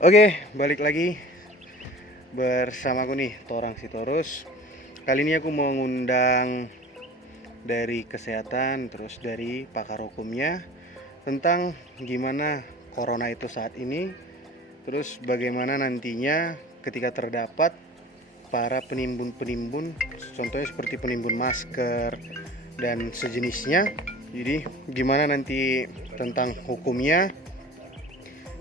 Oke, balik lagi bersamaku nih, Torang Sitorus. Kali ini aku mau ngundang dari kesehatan, terus dari pakar hukumnya tentang gimana corona itu saat ini, terus bagaimana nantinya ketika terdapat para penimbun-penimbun, contohnya seperti penimbun masker dan sejenisnya. Jadi gimana nanti tentang hukumnya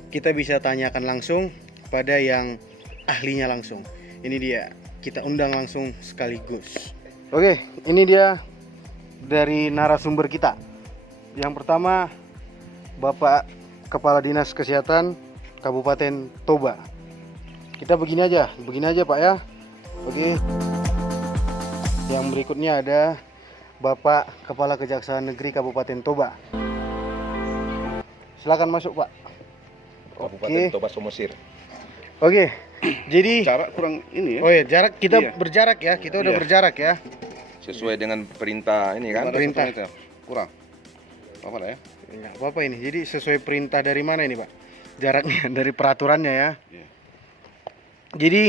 kita bisa tanyakan langsung pada yang ahlinya langsung. Ini dia, kita undang langsung sekaligus. Oke, ini dia dari narasumber kita. Yang pertama, Bapak Kepala Dinas Kesehatan Kabupaten Toba. Kita begini aja Pak ya. Oke. Yang berikutnya ada Bapak Kepala Kejaksaan Negeri Kabupaten Toba. Silakan masuk Pak. Kabupaten Toba Samosir. Oke. Jadi Jarak kurang ini ya. oh ya, jarak kita Iya. berjarak ya. Kita udah Iya. berjarak ya. Sesuai dengan perintah ini kan. Perintah. Kurang. Apa lah ya? Enggak apa-apa ini. Jadi sesuai perintah dari mana ini, Pak? Jaraknya dari peraturannya ya. Iya. Jadi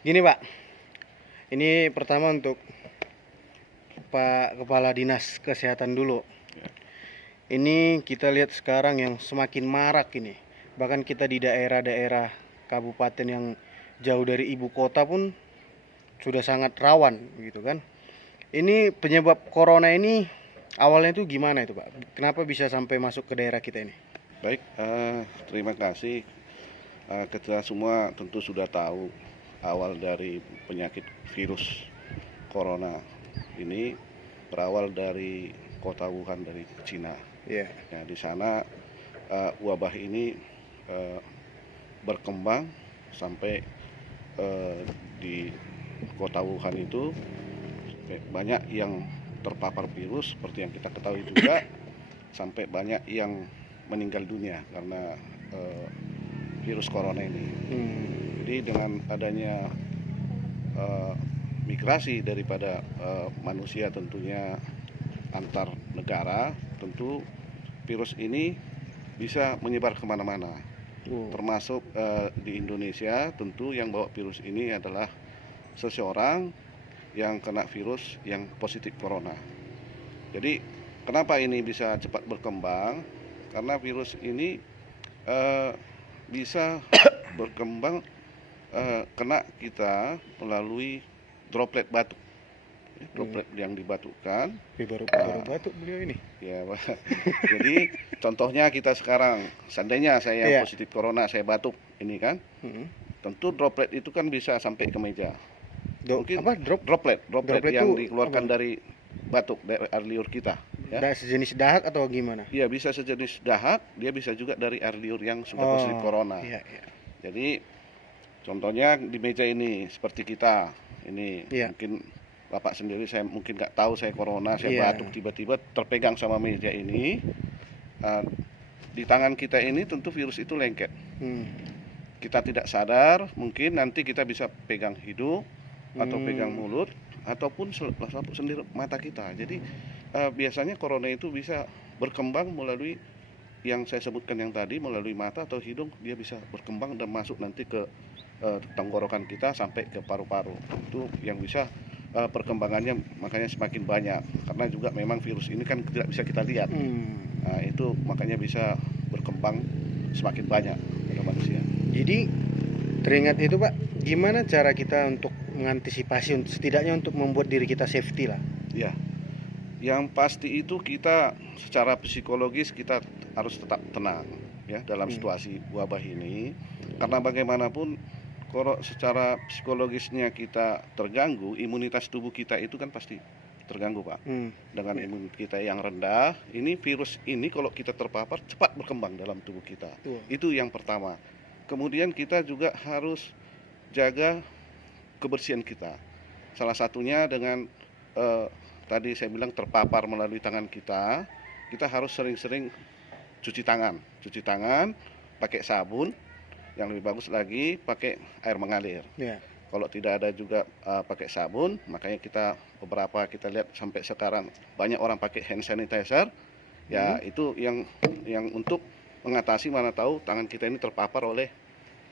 gini, Pak. Ini pertama untuk Pak Kepala Dinas Kesehatan dulu. Ini kita lihat sekarang yang semakin marak ini. Bahkan kita di daerah-daerah kabupaten yang jauh dari ibu kota pun sudah sangat rawan gitu kan. Ini penyebab corona ini awalnya itu gimana itu Pak? Kenapa bisa sampai masuk ke daerah kita ini? Baik, terima kasih. Kita semua tentu sudah tahu awal dari penyakit virus corona ini berawal dari kota Wuhan dari Cina. Iya. Ya, di sana wabah ini berkembang sampai di kota Wuhan itu banyak yang terpapar virus seperti yang kita ketahui juga, sampai banyak yang meninggal dunia karena virus corona ini. Jadi dengan adanya migrasi daripada manusia tentunya antar negara, tentu virus ini bisa menyebar kemana-mana. Termasuk di Indonesia, tentu yang bawa virus ini adalah seseorang yang kena virus yang positif corona. Jadi kenapa ini bisa cepat berkembang? Karena virus ini bisa berkembang kena kita melalui droplet batuk. Droplet yang dibatukkan. Baru batuk beliau ini. Ya, Pak. Jadi contohnya kita sekarang, seandainya saya Iya. positif corona, saya batuk ini kan, tentu droplet itu kan bisa sampai ke meja. Mungkin Apa droplet Droplet yang itu dikeluarkan apa? dari batuk, dari air liur kita. Ya. sejenis dahak atau gimana? Iya, bisa sejenis dahak, dia bisa juga dari air liur yang sudah positif corona. Iya, iya. Jadi contohnya di meja ini seperti kita ini, Iya. mungkin Bapak sendiri, saya mungkin nggak tahu saya corona, saya Iya. batuk tiba-tiba terpegang sama meja ini. Di tangan kita ini tentu virus itu lengket. Kita tidak sadar, mungkin nanti kita bisa pegang hidung atau pegang mulut ataupun sapu sendiri mata kita. Jadi biasanya corona itu bisa berkembang melalui yang saya sebutkan yang tadi, melalui mata atau hidung, dia bisa berkembang dan masuk nanti ke tenggorokan kita sampai ke paru-paru. Itu yang bisa perkembangannya makanya semakin banyak, karena juga memang virus ini kan tidak bisa kita lihat. Nah, itu makanya bisa berkembang semakin banyak pada manusia. Jadi teringat itu Pak, gimana cara kita untuk mengantisipasi, setidaknya untuk membuat diri kita safety lah? Ya, yang pasti itu kita secara psikologis kita harus tetap tenang. ya dalam situasi wabah ini, karena bagaimanapun kalau secara psikologisnya kita terganggu, imunitas tubuh kita itu kan pasti terganggu, Pak. Dengan imunitas kita yang rendah, ini virus ini kalau kita terpapar cepat berkembang dalam tubuh kita. Itu yang pertama. Kemudian kita juga harus jaga kebersihan kita. Salah satunya dengan tadi saya bilang terpapar melalui tangan kita harus sering-sering cuci tangan pakai sabun, yang lebih bagus lagi pakai air mengalir. Kalau tidak ada juga pakai sabun, makanya beberapa kita lihat sampai sekarang banyak orang pakai hand sanitizer. Ya itu yang untuk mengatasi, mana tahu tangan kita ini terpapar oleh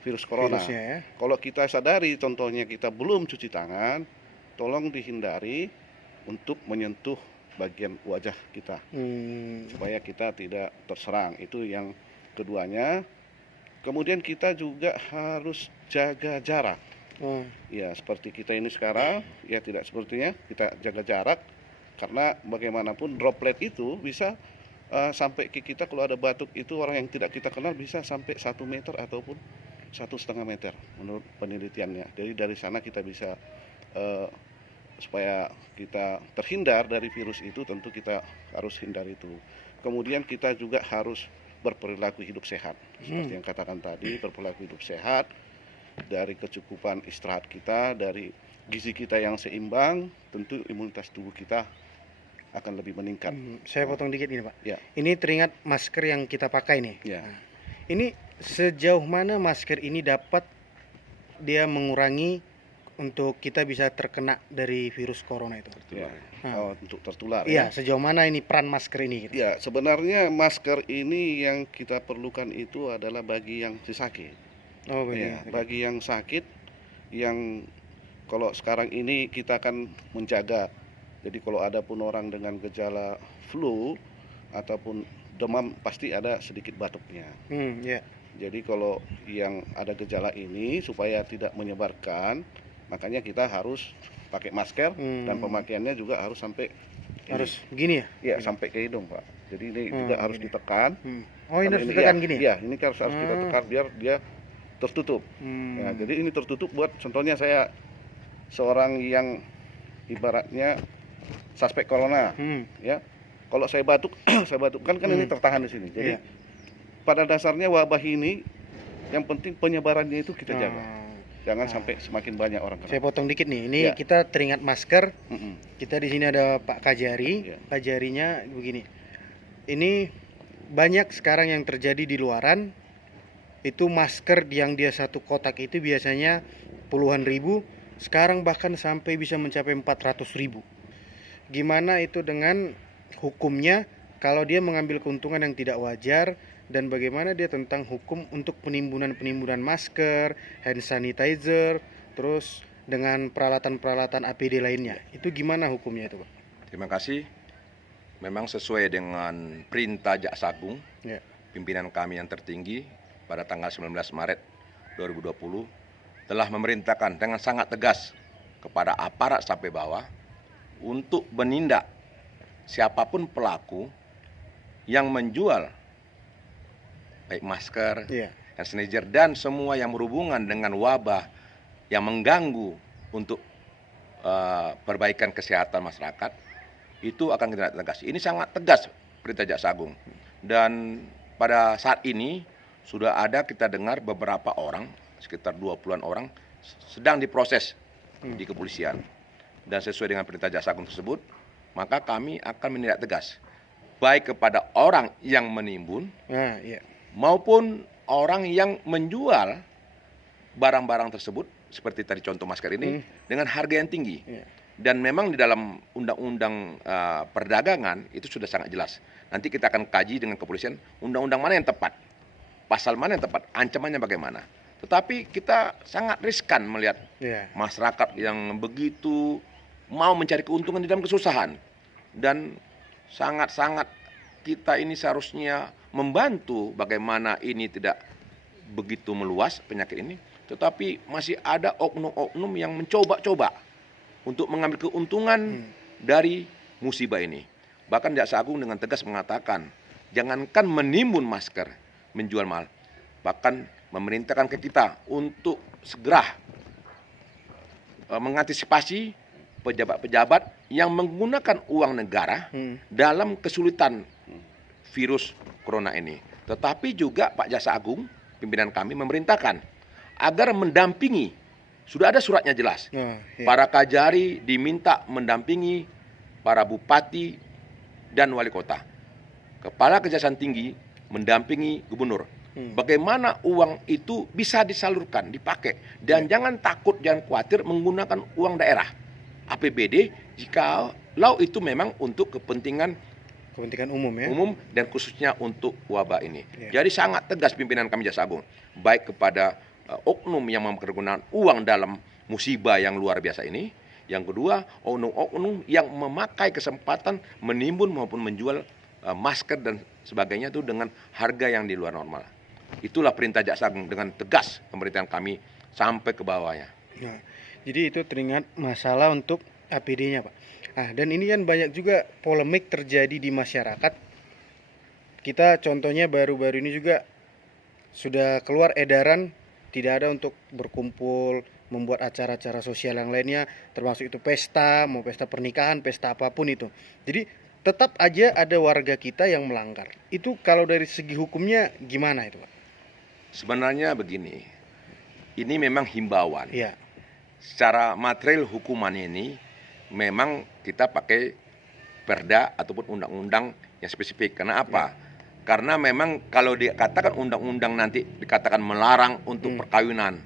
virus corona. Kalau kita sadari contohnya kita belum cuci tangan, tolong dihindari untuk menyentuh bagian wajah kita supaya kita tidak terserang. Itu yang keduanya. Kemudian kita juga harus jaga jarak. Ya seperti kita ini sekarang, ya tidak sepertinya kita jaga jarak, karena bagaimanapun droplet itu bisa sampai ke kita. Kalau ada batuk itu orang yang tidak kita kenal bisa sampai 1 meter ataupun 1,5 meter menurut penelitiannya. Jadi dari sana kita bisa supaya kita terhindar dari virus itu, tentu kita harus hindari itu. Kemudian kita juga harus berperilaku hidup sehat, seperti yang katakan tadi, berperilaku hidup sehat, dari kecukupan istirahat kita, dari gizi kita yang seimbang, tentu imunitas tubuh kita akan lebih meningkat. Saya potong dikit ini, Pak. Ya. Ini teringat masker yang kita pakai nih. Ya. Nah, ini sejauh mana masker ini dapat dia mengurangi untuk kita bisa terkena dari virus corona itu? Ya. Untuk tertular. Iya, sejauh mana ini peran masker ini? Gitu? Ya, sebenarnya masker ini yang kita perlukan itu adalah bagi yang sakit. Bagi yang sakit, yang kalau sekarang ini kita akan menjaga. Jadi kalau ada pun orang dengan gejala flu ataupun demam, pasti ada sedikit batuknya. Jadi kalau yang ada gejala ini supaya tidak menyebarkan, makanya kita harus pakai masker dan pemakaiannya juga harus sampai begini ya? Iya, sampai ke hidung, Pak. Jadi ini juga harus ditekan. Ini harus ditekan gini? Iya, ini harus kita tekan biar dia tertutup. Ya, jadi ini tertutup buat contohnya saya seorang yang ibaratnya suspek corona, ya. Kalau saya batuk, saya batukkan kan ini tertahan di sini. Jadi pada dasarnya wabah ini yang penting penyebarannya itu kita jaga. Jangan sampai semakin banyak orang kena. Saya potong dikit nih. Ini kita teringat masker. Kita di sini ada Pak Kajari. Kajarinya begini. Ini banyak sekarang yang terjadi di luaran. Itu masker yang dia satu kotak itu biasanya puluhan ribu. Sekarang bahkan sampai bisa mencapai 400.000. Gimana itu dengan hukumnya kalau dia mengambil keuntungan yang tidak wajar, dan bagaimana dia tentang hukum untuk penimbunan masker, hand sanitizer, terus dengan peralatan-peralatan APD lainnya. Itu gimana hukumnya itu, Pak? Terima kasih. Memang sesuai dengan perintah Jaksa Agung, pimpinan kami yang tertinggi pada tanggal 19 Maret 2020 telah memerintahkan dengan sangat tegas kepada aparat sampai bawah untuk menindak siapapun pelaku yang menjual baik masker, hand sanitizer, dan semua yang berhubungan dengan wabah yang mengganggu untuk perbaikan kesehatan masyarakat, itu akan kita tegas. Ini sangat tegas perintah Jaksa Agung. Dan pada saat ini sudah ada kita dengar beberapa orang, sekitar 20-an orang sedang diproses di kepolisian. Dan sesuai dengan perintah Jaksa Agung tersebut, maka kami akan menindak tegas baik kepada orang yang menimbun maupun orang yang menjual barang-barang tersebut, seperti tadi contoh masker ini, dengan harga yang tinggi. Dan memang di dalam undang-undang perdagangan itu sudah sangat jelas. Nanti kita akan kaji dengan kepolisian undang-undang mana yang tepat, pasal mana yang tepat, ancamannya bagaimana. Tetapi kita sangat riskan melihat masyarakat yang begitu mau mencari keuntungan di dalam kesusahan. Dan sangat-sangat kita ini seharusnya membantu bagaimana ini tidak begitu meluas penyakit ini, tetapi masih ada oknum-oknum yang mencoba-coba untuk mengambil keuntungan dari musibah ini. Bahkan Jaksa Agung dengan tegas mengatakan, jangankan menimbun masker, menjual mahal. Bahkan memerintahkan ke kita untuk segera mengantisipasi pejabat-pejabat yang menggunakan uang negara dalam kesulitan virus corona ini. Tetapi juga Pak Jaksa Agung, pimpinan kami memerintahkan agar mendampingi, sudah ada suratnya jelas. Para Kajari diminta mendampingi para bupati dan wali kota. Kepala Kejaksaan Tinggi mendampingi gubernur. Bagaimana uang itu bisa disalurkan, dipakai. Dan jangan takut, jangan khawatir menggunakan uang daerah. APBD jika itu memang untuk kepentingan umum ya. Umum dan khususnya untuk wabah ini. Jadi sangat tegas pimpinan kami Jaksa Agung, baik kepada oknum yang mempergunakan uang dalam musibah yang luar biasa ini. Yang kedua, oknum-oknum yang memakai kesempatan menimbun maupun menjual masker dan sebagainya itu dengan harga yang di luar normal. Itulah perintah Jaksa Agung dengan tegas pemerintahan kami sampai ke bawahnya. Nah, jadi itu teringat masalah untuk APD-nya, Pak. Nah, dan ini kan banyak juga polemik terjadi di masyarakat. Kita contohnya baru-baru ini juga sudah keluar edaran tidak ada untuk berkumpul, membuat acara-acara sosial yang lainnya, termasuk itu pesta, mau pesta pernikahan, pesta apapun itu. Jadi tetap aja ada warga kita yang melanggar. Itu kalau dari segi hukumnya gimana itu, Pak? Sebenarnya begini, ini memang himbauan. Iya. Secara material hukuman ini memang kita pakai perda ataupun undang-undang yang spesifik. Karena apa? Karena memang kalau dikatakan undang-undang nanti dikatakan melarang untuk perkawinan,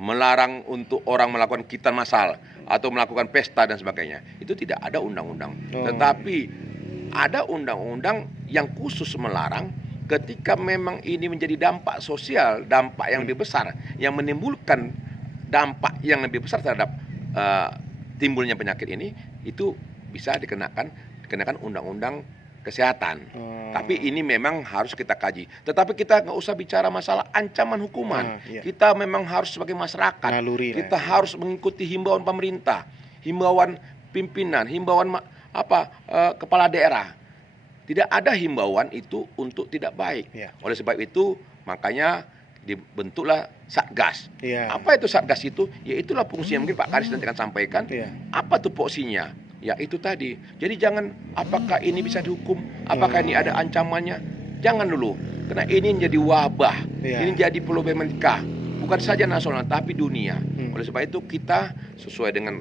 melarang untuk orang melakukan khitan massal atau melakukan pesta dan sebagainya. Itu tidak ada undang-undang. Tetapi ada undang-undang yang khusus melarang ketika memang ini menjadi dampak sosial, dampak yang lebih besar, yang menimbulkan dampak yang lebih besar terhadap timbulnya penyakit ini, itu bisa dikenakan undang-undang kesehatan. Tapi ini memang harus kita kaji. Tetapi kita nggak usah bicara masalah ancaman hukuman. Kita memang harus sebagai masyarakat, kita harus mengikuti himbauan pemerintah, himbauan pimpinan, himbauan kepala daerah. Tidak ada himbauan itu untuk tidak baik. Oleh sebab itu, makanya dibentuklah Satgas. Apa itu Satgas itu? Ya itulah fungsi yang mungkin Pak Kadis nanti akan sampaikan. Apa tuh fungsinya? Ya itu tadi. Jadi jangan apakah ini bisa dihukum, apakah ini ada ancamannya. Jangan dulu. Karena ini menjadi wabah. Ini jadi problematika. Bukan saja nasional tapi dunia. Oleh sebab itu kita sesuai dengan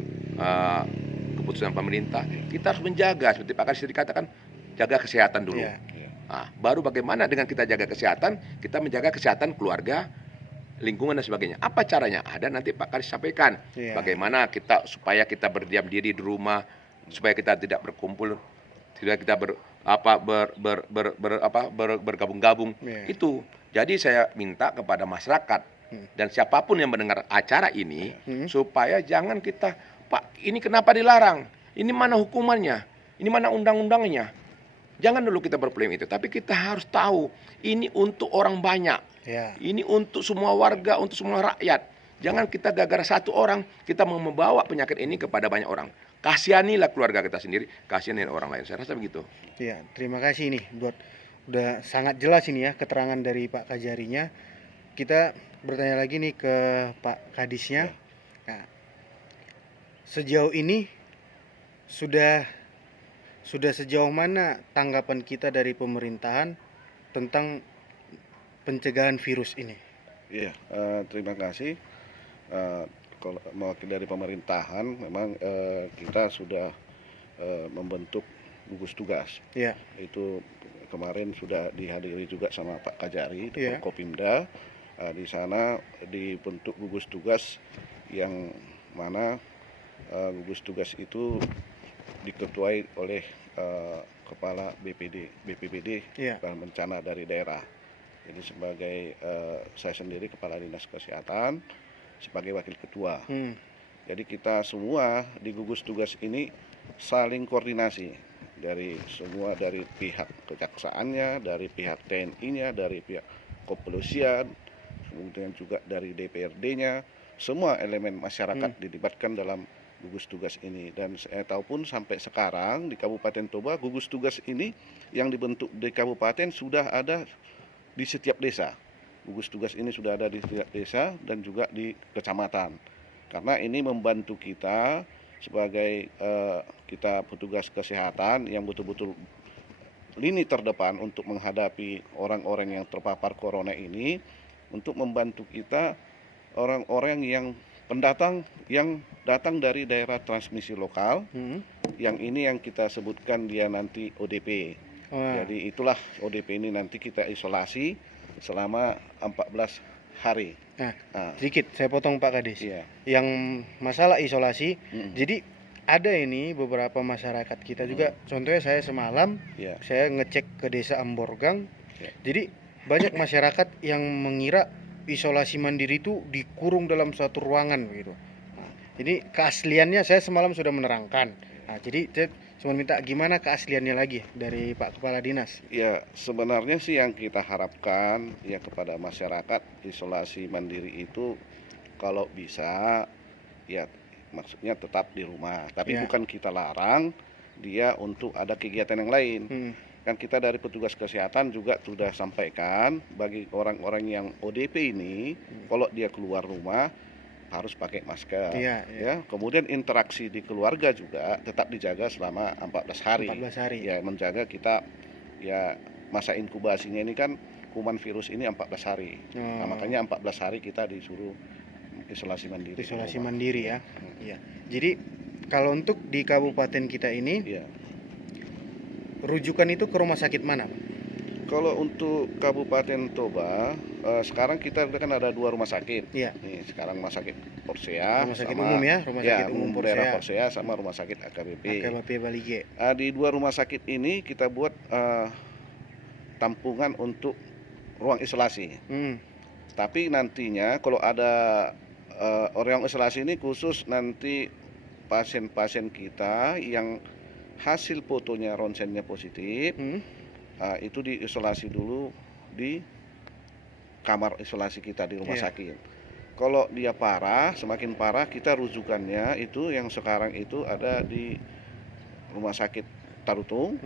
keputusan pemerintah, kita harus menjaga seperti Pak Kadis dikatakan, jaga kesehatan dulu. Nah, baru bagaimana dengan kita jaga kesehatan, kita menjaga kesehatan keluarga, lingkungan dan sebagainya. Apa caranya? Ada nanti Pak Kadis sampaikan. Bagaimana kita supaya kita berdiam diri di rumah, supaya kita tidak berkumpul, tidak kita bergabung-gabung. Itu. Jadi saya minta kepada masyarakat dan siapapun yang mendengar acara ini supaya jangan kita, Pak, ini kenapa dilarang? Ini mana hukumannya? Ini mana undang-undangnya? Jangan dulu kita berpolemik itu, tapi kita harus tahu ini untuk orang banyak. Ini untuk semua warga, untuk semua rakyat. Jangan kita gara-gara satu orang kita mau membawa penyakit ini kepada banyak orang. Kasihanilah keluarga kita sendiri, kasihanilah orang lain. Saya rasa begitu. Iya, terima kasih nih udah sangat jelas ini ya keterangan dari Pak Kajarinya. Kita bertanya lagi nih ke Pak Kadisnya. Nah, sejauh ini sudah sejauh mana tanggapan kita dari pemerintahan tentang pencegahan virus ini? Iya, terima kasih. Kalau mewakili dari pemerintahan, memang kita sudah membentuk gugus tugas. Itu kemarin sudah dihadiri juga sama Pak Kajari, Kopimda. Di sana dibentuk gugus tugas yang mana gugus tugas itu diketuai oleh kepala BPBD bencana dari daerah. Jadi sebagai saya sendiri kepala dinas kesehatan sebagai wakil ketua. Jadi kita semua di gugus tugas ini saling koordinasi dari semua, dari pihak kejaksaannya, dari pihak TNI-nya, dari pihak kepolisian, kemudian juga dari DPRD-nya, semua elemen masyarakat dilibatkan dalam gugus tugas ini. Dan saya tahu pun sampai sekarang di Kabupaten Toba gugus tugas ini yang dibentuk di kabupaten sudah ada di setiap desa. Gugus tugas ini sudah ada di setiap desa dan juga di kecamatan. Karena ini membantu kita sebagai kita petugas kesehatan yang betul-betul lini terdepan untuk menghadapi orang-orang yang terpapar corona ini, untuk membantu kita orang-orang yang pendatang yang datang dari daerah transmisi lokal, yang ini yang kita sebutkan dia nanti ODP. Jadi itulah ODP ini nanti kita isolasi selama 14 hari. Sedikit saya potong Pak Kadis. Iya. Yang masalah isolasi, jadi ada ini beberapa masyarakat kita juga, contohnya saya semalam, saya ngecek ke desa Amborgang, jadi banyak masyarakat yang mengira isolasi mandiri itu dikurung dalam suatu ruangan begitu. Jadi keasliannya saya semalam sudah menerangkan. Jadi saya cuma minta gimana keasliannya lagi dari Pak Kepala Dinas. Ya, sebenarnya sih yang kita harapkan ya kepada masyarakat, isolasi mandiri itu kalau bisa ya maksudnya tetap di rumah, tapi bukan kita larang dia untuk ada kegiatan yang lain. Kan kita dari petugas kesehatan juga sudah sampaikan bagi orang-orang yang ODP ini, kalau dia keluar rumah harus pakai masker. Ya, kemudian interaksi di keluarga juga tetap dijaga selama 14 hari. Ya, menjaga kita ya masa inkubasinya ini kan kuman virus ini 14 hari. Nah, makanya 14 hari kita disuruh isolasi mandiri. Isolasi mandiri ya. Iya. Jadi kalau untuk di kabupaten kita ini, rujukan itu ke rumah sakit mana? Kalau untuk Kabupaten Toba, sekarang kita kan ada 2 rumah sakit. Nih, sekarang rumah sakit Porsea, rumah sakit umum ya, rumah sakit umum daerah Porsea sama rumah sakit AKBP. Balige. Di 2 rumah sakit ini kita buat tampungan untuk ruang isolasi. Tapi nantinya kalau ada orang isolasi ini khusus nanti pasien-pasien kita yang hasil fotonya ronsennya positif, itu diisolasi dulu di kamar isolasi kita di rumah sakit. Kalau dia parah, semakin parah, kita rujukannya itu yang sekarang itu ada di rumah sakit Tarutung,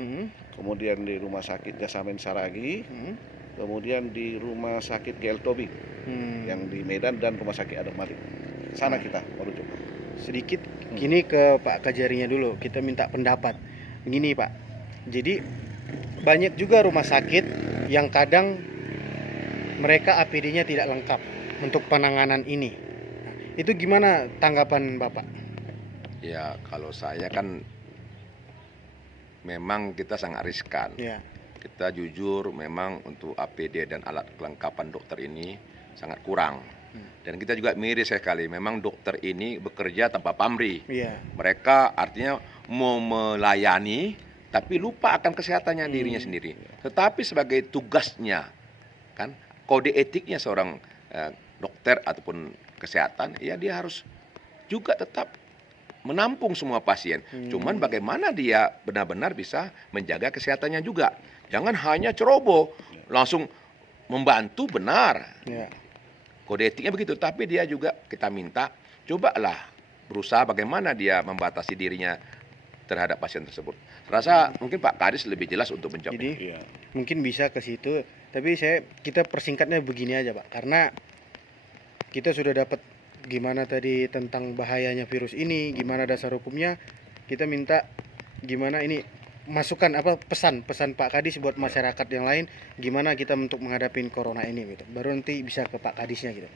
kemudian di rumah sakit Gasamen Saragi, kemudian di rumah sakit GL Tobing yang di Medan, dan rumah sakit Adam Malik. Sana kita merujuk. Sedikit gini ke Pak Kajarinya dulu, kita minta pendapat. Begini Pak, jadi banyak juga rumah sakit yang kadang mereka APD-nya tidak lengkap untuk penanganan ini. Itu gimana tanggapan Bapak? Ya, kalau saya kan memang kita sangat riskan. Kita jujur memang untuk APD dan alat kelengkapan dokter ini sangat kurang. Dan kita juga miris sekali, memang dokter ini bekerja tanpa pamrih. Mereka artinya mau melayani tapi lupa akan kesehatannya dirinya sendiri. Tetapi sebagai tugasnya, kan kode etiknya seorang dokter ataupun kesehatan, ya dia harus juga tetap menampung semua pasien. Cuman bagaimana dia benar-benar bisa menjaga kesehatannya juga. Jangan hanya ceroboh, langsung membantu benar. Kode etiknya begitu, tapi dia juga kita minta, cobalah berusaha bagaimana dia membatasi dirinya terhadap pasien tersebut. Rasa mungkin Pak Kadis lebih jelas untuk menjawab. Jadi mungkin bisa ke situ, tapi kita persingkatnya begini aja Pak, karena kita sudah dapat gimana tadi tentang bahayanya virus ini, gimana dasar hukumnya, kita minta gimana ini masukan pesan Pak Kadis buat masyarakat yang lain, gimana kita untuk menghadapi corona ini gitu. Baru nanti bisa ke Pak Kadisnya gitu.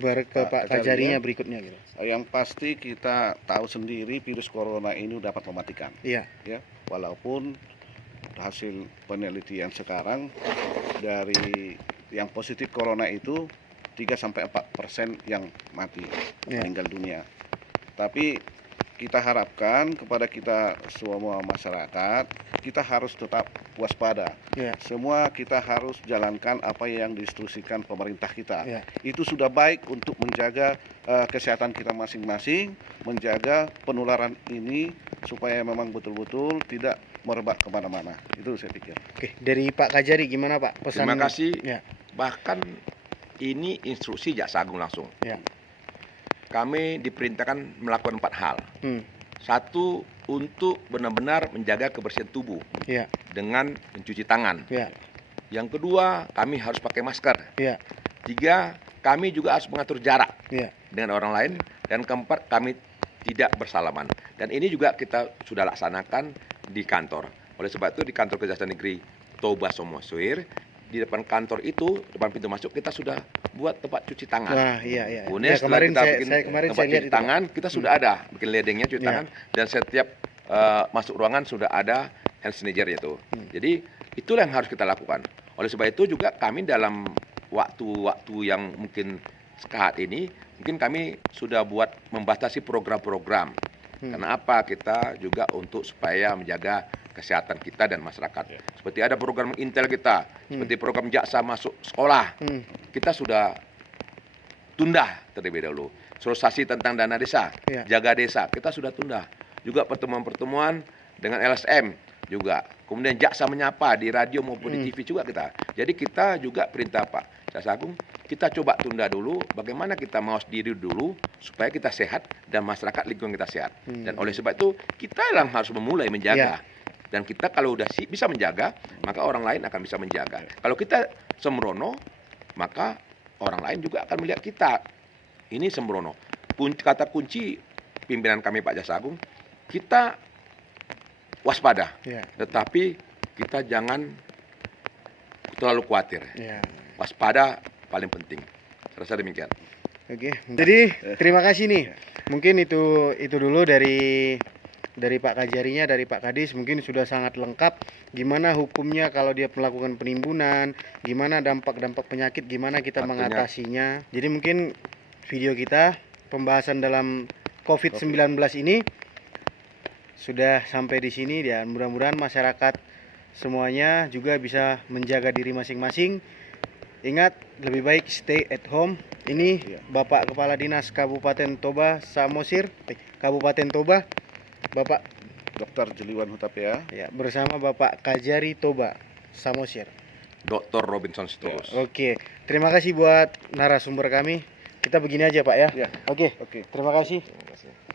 Baru ke Pak Kajarinya berikutnya gitu. Yang pasti kita tahu sendiri virus corona ini dapat mematikan. Walaupun hasil penelitian sekarang dari yang positif corona itu 3-4% yang mati, meninggal dunia. Tapi kita harapkan kepada kita semua masyarakat, kita harus tetap waspada. Semua kita harus jalankan apa yang diinstruksikan pemerintah kita. Itu sudah baik untuk menjaga kesehatan kita masing-masing, menjaga penularan ini supaya memang betul-betul tidak merebak kemana-mana. Itu saya pikir. Oke, dari Pak Kajari gimana Pak? Pesan. Terima kasih. Bahkan ini instruksi Jaksa Agung langsung. Kami diperintahkan melakukan 4 hal. Satu, untuk benar-benar menjaga kebersihan tubuh dengan mencuci tangan. Yang kedua, kami harus pakai masker. Ya. 3, kami juga harus mengatur jarak Ya. dengan orang lain. Dan keempat, kami tidak bersalaman. Dan ini juga kita sudah laksanakan di kantor. Oleh sebab itu di kantor Kejaksaan Negeri Toba Samosir, di depan kantor itu, depan pintu masuk kita sudah buat tempat cuci tangan. Nah, iya. Kemudian Ya, setelah kemarin kita saya bikin kemarin tempat lihat cuci itu, Pak. tangan, kita sudah ada bikin ledengnya cuci Ya. tangan, dan setiap masuk ruangan sudah ada hand sanitizer itu. Jadi itulah yang harus kita lakukan. Oleh sebab itu juga kami dalam waktu-waktu yang mungkin saat ini, mungkin kami sudah buat membatasi program-program. Karena apa? Kita juga untuk supaya menjaga kesehatan kita dan masyarakat. Seperti ada program Intel kita, seperti program jaksa masuk sekolah. Kita sudah tunda terlebih dahulu. Sosialisasi tentang dana desa, Ya. jaga desa, kita sudah tunda. Juga pertemuan-pertemuan dengan LSM juga. Kemudian jaksa menyapa di radio maupun di TV juga kita. Jadi kita juga perintah Pak Jaksa Agung, kita coba tunda dulu bagaimana kita mawas diri dulu supaya kita sehat dan masyarakat lingkungan kita sehat. Dan oleh sebab itu kita yang harus memulai menjaga. Dan kita kalau udah bisa menjaga, maka orang lain akan bisa menjaga. Kalau kita sembrono, maka orang lain juga akan melihat kita. Ini sembrono. Kata kunci pimpinan kami Pak Jaksa Agung, kita waspada. Ya. Tetapi kita jangan terlalu khawatir. Ya. Waspada paling penting. Saya rasa demikian. Oke. Jadi terima kasih nih. Mungkin itu dulu dari Pak Kajarinya, dari Pak Kadis mungkin sudah sangat lengkap gimana hukumnya kalau dia melakukan penimbunan, gimana dampak-dampak penyakit, gimana kita Artinya- mengatasinya. Jadi mungkin video kita pembahasan dalam COVID-19 ini sudah sampai di sini, dan mudah-mudahan masyarakat semuanya juga bisa menjaga diri masing-masing. Ingat, lebih baik stay at home. Ini Bapak Kepala Dinas Kabupaten Toba Samosir, Kabupaten Toba, Bapak Dr. Jeliwan Hutapea. ya, bersama Bapak Kajari Toba Samosir. Dr. Robinson Sitorus. Oke, terima kasih buat narasumber kami. Kita begini aja Pak ya. Ya. Oke, Oke. terima kasih. Terima kasih.